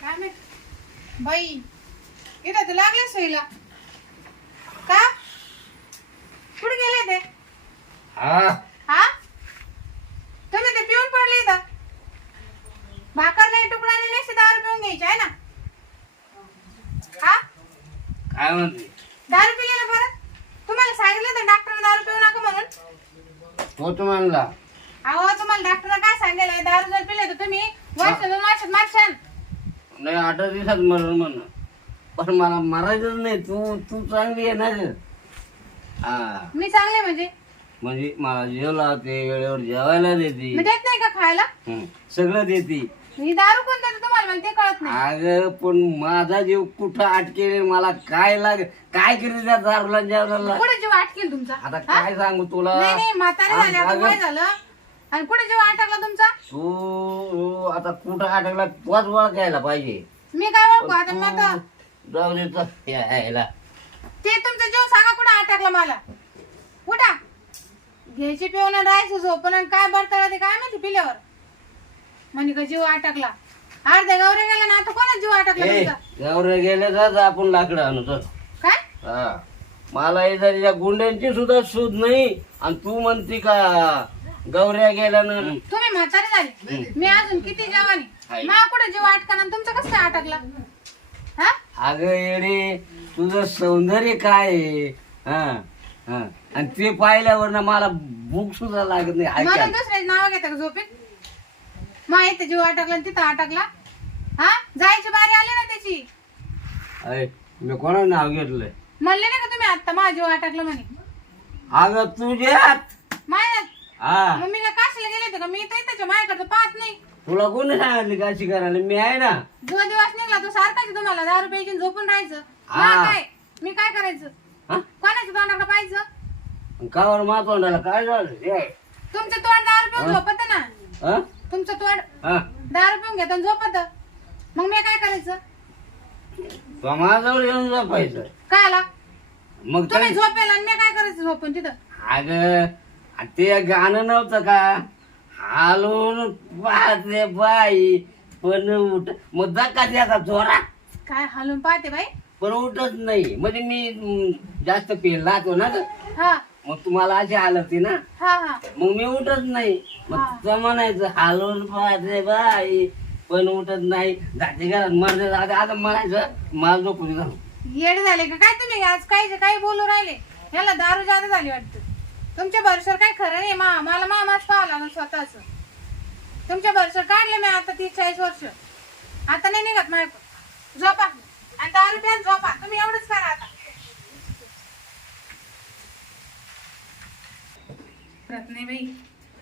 काय माहीत? बाई इथं तर लागले सोयीला. का? कुठे गेले ते? हा. हा? तुम्ही ते पिऊन पडले इथं. भाकर नाही तुकडा नाही नसते दारू पिऊन घ्यायची आहे ना? हा? काय म्हणते? दारू पिलेलं परत? तुम्हाला सांगितलं तर डॉक्टरने दारू पिऊ नका म्हणून. तोच म्हणला अहो तुम्हाला डॉक्टरने काय सांगितलं दारू जर पिले तर तुम्ही वर्ष दोन वर्षात मारशाल नाही आठ दिवसात मरण म्हण पण मला मरायचंच नाही. तू तू चांगली आहे ना ग. हा. मी चांगले म्हणजे? म्हणजे मला जेव लावते वेळेवर जेवायला देते. मी देत नाही का खायला? हं, सगळं देते. ही दारू कोण देतं तुम्हाला? मला ते कळत नाही. अगं पण माझा जीव कुठं अटकेल? मला काय लाग काय करी त्या दारूला जेवणाला कुठे जीव अटकेल तुमचा? आता काय सांगू तुला? नाही नाही म्हातारे झाले आता अगं, वय झालं. आणि कुठे जीव अटकला तुमचा? तू आता कुठं अटकला तोच ओळखायला पाहिजे. मी काय ओळखू? आता मी आता तू जाऊ दे तर यायला ते तुमचा जीव सांगा कुठे अटकला मला. उठा घ्यायची पिऊन राहायचं झोपून आणि काय बरतळा ते काय माहिती पिल्यावर? म्हणे का जीव अटकला. अर्ध्या गौरे गेला ना आता कोणाच जीव अटकला ए तुमचा? गौरे गेले जात आपण लाकडं आणू चल. काय? हा. मला इथं या गुंड्यांची सुद्धा सूद नाही. आणि तू म्हणती का गौऱ्या गेल्या ना. तुम्ही म्हातारे झाले. मी अजून किती जवानी हाय. मा कुठे जीव अटकला आणि तुमचा कसं काय अटकला? हा? अगं येडे तुझं सौंदर्य काय आहे? हा हा. आणि ते पाहिल्यावर ना मला भूक सुद्धा लागत नाही. म्हणून दुसऱ्याचे नाव घेता का झोपेत? मा इथे जीव अटकला आणि तिथं अटकला. हा? जायची बारी आली ना त्याची. अय, मी कोणा नाव घेतलंय? म्हणले नाही का तुम्ही आता माझा जीव अटकला म्हणे. अगं तुझ्यात. माय हा. मग मी काय काशीला गेले होते का? मी तर त्याच्या माझ्याकडे पाहत नाही. तुला कोणी सांगितली काशी करायला मी आहे ना. जो दिवस निघला तो सारखाच तुम्हाला. दारू प्यायची आणि झोपून राहायचं. हा. मला काय? मी काय करायचं? हा? कोणाच्या तोंडाकडे पाहायचं? कावर मातोंडाला काय झालं? हे? तुमचं तोंड दारू पिऊन झोपत ना. हा? तुमचं तोंड हा? दारू पिऊन घेत आणि झोपत. मग मी काय करायचं? तो माझ्यावर येऊन झोपायचं. काय आला मग तुम्ही काय? झोपेल आणि मी काय करायचं झोपून तिथं? अग ते गाणं नव्हतं का? हालून पाहते बाई पण उठ. मग धक्का द्यायचा जोरा काय हालून पाहते बाई? पण उठत नाही. म्हणजे मी जास्त पेल राहतो ना ग. हा. मग तुम्हाला अशी हालती ना? हा हा. मग मी उठत नाही. हा. मग तुझं म्हणायचं हालून पाहते बाई पण उठत नाही. जाते घरात मरते. जाते आता म्हणायचं मला झोपून येड झाले का? काय तुम्ही आज काही काही बोलू राहिले? याला दारू जादा झाली वाटतं. तुमच्या भरसर काय खरं नाही मा मला मामाच पावला ना स्वतःच. तुमच्या भरसर काढले मी आता तीस चाळीस वर्ष. आता नाही निघत माझ्या झोपा. आणि दारू प्या झोपा. तुम्ही एवढंच करा आता.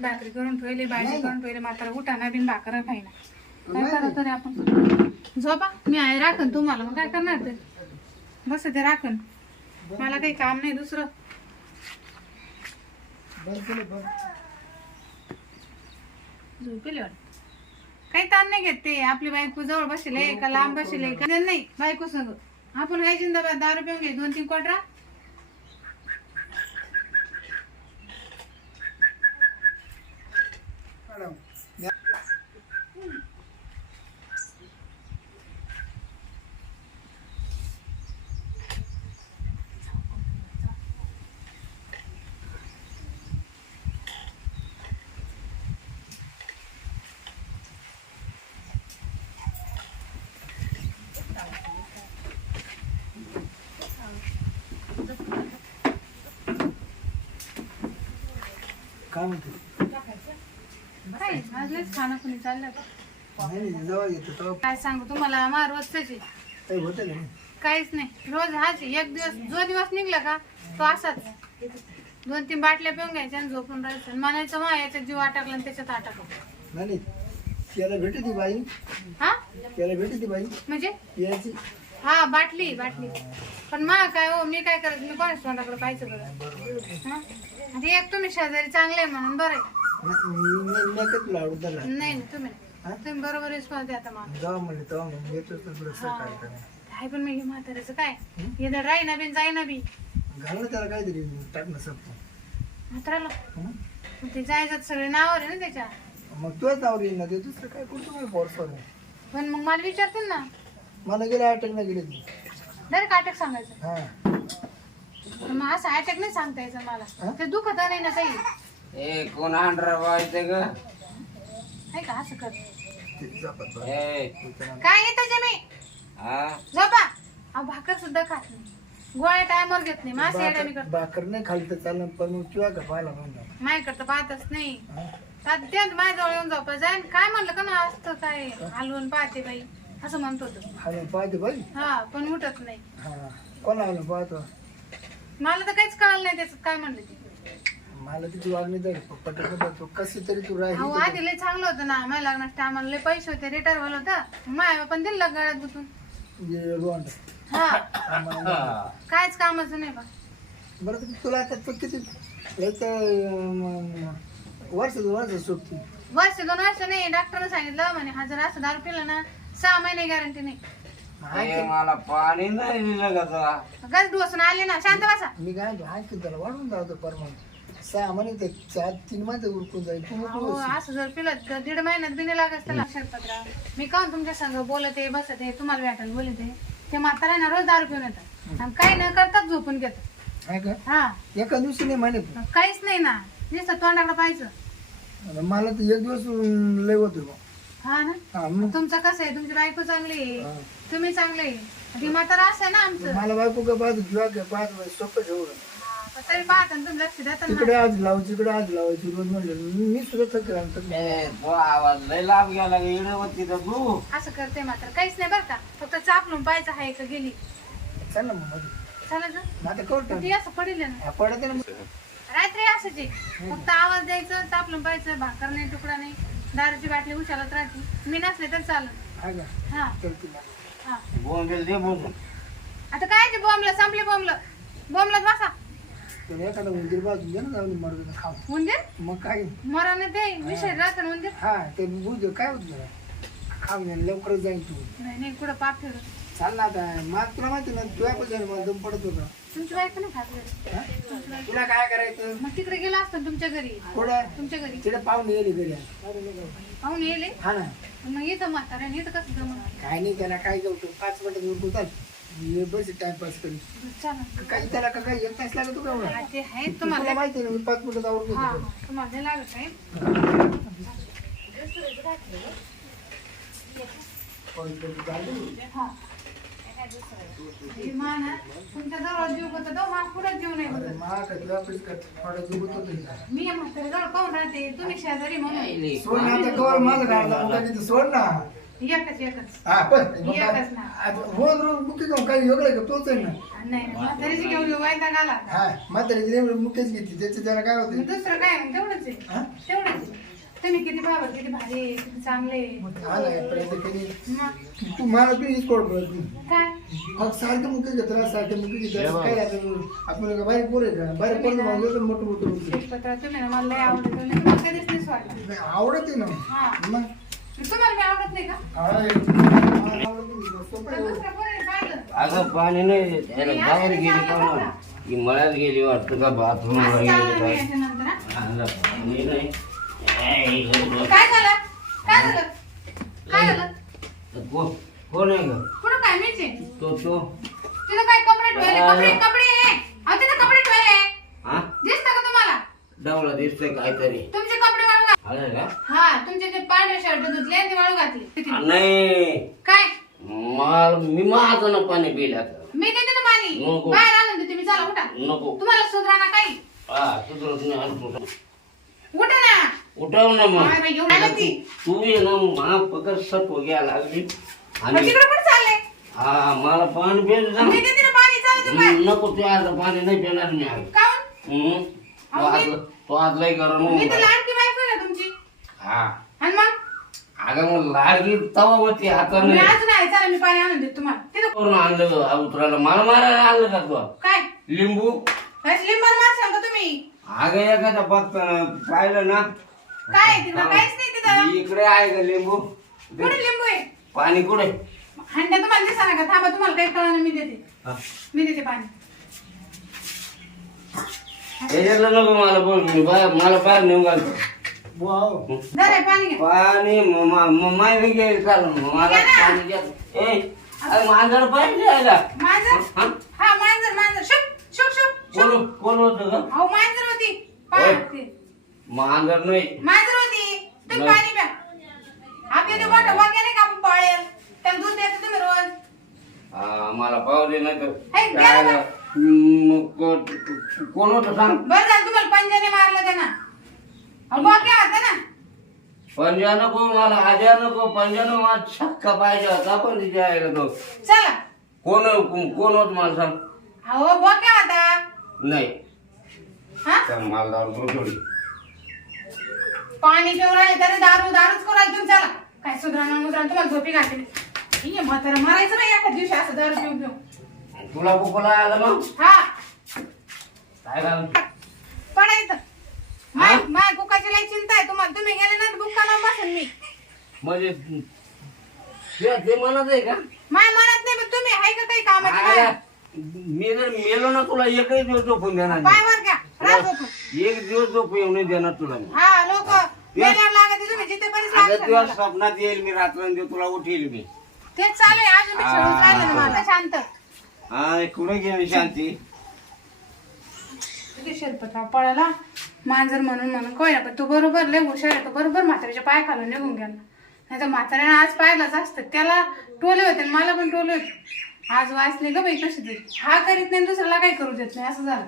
भाकरी करून ठेवली भाजी करून ठेवली मात्र उठाना बिन भाकर खाईना काय करत आपण? झोपा. मी आहे राखण तुम्हाला. मग काय करणार ते? बस ते राखण. मला काही काम नाही दुसरं. झोपेल काही ताण नाही घेत ते. आपली बायको जवळ बसले का लांब बसले का? नाही बायको संग आपण काय जिंदाबाद दारू पिऊन घे. दोन तीन क्वाटरा काय म्हणते काय आज लयच खाणं कुणी चाललं नाही नाही जेव्हा येतो तेव्हा काय सांगू तुम्हाला मा रोजच काही होतं का नाही काहीच नाही रोज हाच एक दिवस जो दिवस निघला का तो असाच दोन तीन बाटल्या पिऊन घ्यायच्या आणि झोपून राहायचं आणि म्हणायचं मा याच्यात जीव अटकला आणि त्याच्यात अटकला नाही नाही त्याला भेटते ती बाई हा त्याला भेटते ती बाई म्हणजे यायची हा बाटली बाटली. पण मा काय हो मी काय करत मी कोणाच तोंडाकडे पाहायचं बरं? हा? आणि एक तुम्ही शेजारी चांगले आहे म्हणून बरं आहे. आवडत त्याला नाही नाही, तुम्ही नाही. तुम्ही बरोबर रिस्पॉन्स द्या मला. म्हणले तेव्हा मग तुला काय काय काय पण मी म्हाताऱ्याचं काय? हे? तर राही ना बिन जाई ना बी. घाल ना त्याला काहीतरी टाकणं सपतो म्हाताऱ्याला. मग ते जायचं सगळे नावावर आहे ना त्याच्या. मग तोच आवडी ना ते दुसरं काय फोर्सवर पण मग मला विचारतील ना. मला गेले अटॅक नाही गेले ती डायरेक्ट अटॅक सांगायचं. हा. मग असं अटॅक नाही सांगता यायचं? मला. ते दुखत नाही ना काही ए कोण आंढरा वाजते ग? नाही का असं कर. ए. काय येतं जे मी? हा? झोपा. अहो भाकर सुद्धा खात नाही. गोळ्या टायमवर घेत नाही. मासे येड्या मी भाकर करतो. भाकर नाही खाली तर चालेल पण मग किंवा का पाहायला म्हणणार माझ्याकडे तर पाहतच नाही? त्यात माझ्याजवळ येऊन झोपा. जाईन काय म्हणलं का ना असतं काय हलवून पाहते बाई. असं म्हणत होतं. हॅलो पाहते बाई? हा पण उठत नाही. हा. कोण आलं पाहतो? मला तर काहीच कळलं नाही त्याचं. काय म्हणलं ते? मला तिची वागणी जाईल पटकन बघतो कशी तरी तू अहो राहिली आधी लय चांगलं होतं ना. माझ्या लग्नाच्या टायमाला लय पैसे होते. रिटायर व्हायला होतं. माय पण दिलं गळ्यात गुतून. ये. हा. आम्हाला काहीच कामाचं नाही बा. बरं तर तुला आता तू किती एक अं, वर्ष दोन वर्ष सुटती वर्ष दोन वर्ष नाही. डॉक्टरने सांगितलं म्हणे हा जर असं दारू पिलं ना सहा महिने गॅरंटी नाही. मला पाणी नाही दिलं का तुला गज डोसून आले ना. शांत बसा. मी काय म्हणतो आणखी त्याला वाढवून जातो परमान सहा महिने ते चार तीन महिने उरकून जाईल. तू नको अहो बसू. असं जर पिलं तर दीड महिन्यात बिने लागत त्याला. मी काहून तुमच्या संग बोलते बसते तुम्हाला भेटायला बोलते? ते म्हातारा ना रोज दारू पिऊन येतात. आणि काही न करतात झोपून घेतात. का हा. एका दिवशी नाही म्हणे तू. काहीच नाही ना. नुसतं तोंडाकडे पाहायचं. मला तर एक दिवस अं, लय होतो बा. हा ना? हा, मग? तुमचं कसं आहे? तुमची बायको चांगली आहे? हा. तुम्ही चांगले आहे? ती म्हातारा असं आहे ना आमचं. मला बायको का पाहतो तुला काय पाहतो सोपं ठेवलं हा, पण तरी पाहता ना तुम्ही लक्ष देता ना तिकडे आज लाव तिकडे आज लावायची रोज म्हणलं मी मी सुद्धा थकेल आणि थकलो. ए तो आवाज लय लांब गेला इकडे होती तर तू. असं करते मात्र काहीच नाही बरं का? फक्त चापलून पाहायचं आहे का गेली? चल ना मग. चला जा. आता करू ती असं पडेल ना. हा, पडते ना. रात्री असंच आहे. फक्त आवाज द्यायचं चापलून पाहायचं भाकर नाही तुकडा नाही. दारूची बाटली उशालत राहते. मी नसले तर चालत. हा का? हा. चलते मग. हा. बोंबेल दे आता काय ते बॉम्बला संपले बॉम्बला बॉम्बलाच बसा. तर एखादा उंदीर बाजू दे ना जाऊन मर्द खाऊ उंदीर? मग काय? मरण ते विषय राहतं ना उंदीर? हा ते बुज काय होत जरा? खाऊ लवकरच जाईन तू. नाही नाही कुठं पाप फिरू चाल ना आता. मग तुला माहिती ना तुला पण जाईल मला दम पडत होता. तुमची बायको नाही खात. हा? तुला काय करायचं? मग तिकडे गेला असतो ना तुमच्या घरी. थोडं तुमच्या घरी. तिकडे पाहुणे येईल घरी. पाहून येले? हा ना. मग इथं म्हातारा इथं कसं जमलं काय नाही त्याला काय जाऊ पाच मिनिटात उरकू चाल ये बस टाइमपास करी चला. काही त्याला का काही एक तास लागत होता एवढा? हा, ते आहे. तुला तुम्हाला माहिती आहे ना मी पाच मिनिटात आवडतो हा तुम्हाला नाही लागत आहे. हे. मा ना, म्हाताऱ्याजवळ पाहून राहते तुम्ही शेजारी म्हणून सोड ना आता कवर माझं गाडला सोड ना एकच एकच हा पण ना. रोज रोज काही वेगळं का तोच आहे ना नाही म्हातारीची घेऊन वायदा घाला हा म्हातारी नेहमी मुक्कीच घेते त्याचं त्याला काय होतं दुसरं काय तेवढंच आहे हा? तेवढंच आहे. तुम्ही किती बाबा किती भारी आहे, किती चांगले आहे. हा मग? तू मला कोड नाही. काय? मग सारखं मुक्की घेत सारखं घेत. राहा. काय आपण बाहेर पोर आहे का बाहेर पोर माझं मोठं मोठं होतं. शेतपत्र तुम्ही ना मला लय आवडत. मला कधीच नाही वाटलं नाही, आवडत आहे ना. हा. मग? तुम्हाला मी आवडत नाही का? आवडत आहे. सोपं पण आहे. दुसरं कोणी पाहिलं अगं पाणी नाही. त्याला बाहेर गेली पण ती मळ्यात गेली वाटतं का बाथरूमला असं गेली हा? पाणी नाही. काय झालं? काय झालं? काय झालं. को- कोण आहे ग कुठं काय आहे तो तो तिथं काय कपडे ठेवले? कपडे कपडे! अहो तिथं कपडे ठेवले. हा दिसतं का तुम्हाला? डवला दिसतोय काहीतरी तुमचे कपडे वाळू आलं का हा तुमचे ते पांढरे शर्ट धुतले आणि ते वाळू घातले. नाही काय? माल मी माझं ना पाणी पिल्या मी देते ना पाणी. नको. बाहेर आणून देते मी. चला उठा. नको. तुम्हाला सुधरा ना काही. हा तुझं. उठव ना मग. एवढी ती? तू ये ना मा पकड सट घ्यायला लागली. मग आणि तिकडे पण चालले हा मला पाणी पिलं जा मी देते ना पाणी चालू तुम्हाला नको ते आता पाणी नाही पिणार मी आज. काऊन? हम्म. तो आज तो आज लय गरम होऊन मी तर राहिला. लाडकी बायको आहे ना तुमची. हा. आणि मग? अगं मग लाडकी तवा होती आता मी नाही. मी पाणी आणून देते तुम्हाला. तिथं करून आणलं हा उतरायला. मला मारायला आणलं का तू? काय? लिंबू? लिंबर मार सांगा तुम्ही. अगं एखादा पत्ता पाहिलं ना काय आहे तिकडं? काहीच नाही तिथं. इकडे आहे का लिंबू. कुठे लिंबू आहे? पाणी कुठे? हंड्या तुम्हाला दिसा ना का थांबा तुम्हाला काही कळलं मी देते. हा. मी देते पाणी. याच्यातलं नको मला बोल मी बाहेर मला बाहेर नेऊन घालतो. वाव. जरा पाणी घ्या पाणी माय घे चालू. मला घे ना. पाणी द्या. ए अरे मांजर पाहिजे यायला. मांजर? हा? हा मांजर मांजर. शुक शुक शुक शुक. कोण कोण होतं का अहो मांजर होती. होय. पहा ते. मांजर नाही. मांजर होती. तुम्ही नाही. पाणी प्या. आपल्या ते मोठं वाक्य नाही का आपण पाळेल? त्याला दूध द्यायचं तुम्ही रोज. हा, मला दे नाही तर काय? मग को- कोण होतं सांग? बरं झालं तुम्हाला पंजाने मारलं ते ना अहो वाक्य होता ना. पंजा नको मला आज्या नको. पंजा नको मला छक्का पाहिजे होता पण तिच्या आईला तो. चला. कोण कोण होत मला सांग? अहो वाक्य होता. नाही. हा? तर मला दारू पाणी पिऊन राहिले तरी दारू दारूच करू राहिले तुम्ही चला काय सुधारणा मुद्रा तुम्हाला झोपी घातली ये म्हातारा मारायचं नाही एका दिवशी असं दारू पिऊन पिऊन. तुला कुकला आलं मग हा. काय पडायचं माय माय कुकाची लई चिंता आहे. तुम्हाला तुम्ही गेले ना बुक्का लावून बसेन मी. म्हणजे ते ते म्हणत आहे का? माय म्हणत नाही पण तुम्ही आहे का काही कामाची आला. काय मी जर मेलो ना तुला एकही दिवस झोपून देणार नाही. वर घ्या. राज झोपून एक दिवस झोप येऊ नाही देणार तुला मी. हा. लोक मेल्यावर लागत तुम्ही जिथे पण अगं तुला स्वप्नात येईल मी तुला उठील मी. तेच चालू आहे अजून मी खेळून राहिले ना मला शांत. हा कुठे गेली शांती? किती शिरपतराव पळाला मांजर म्हणून म्हणून. कोय पण तू बरोबर लय हुशार आहे तो बरोबर म्हाताऱ्याच्या पाय खालून निघून गेला. नाही तर म्हाताऱ्याने आज पाहिलाच असतं. त्याला टोले होते आणि मला पण टोले होते. आज वाचले ग बाई कशी तरी. हा करीत नाही दुसऱ्याला काही करू देत नाही असं झालं.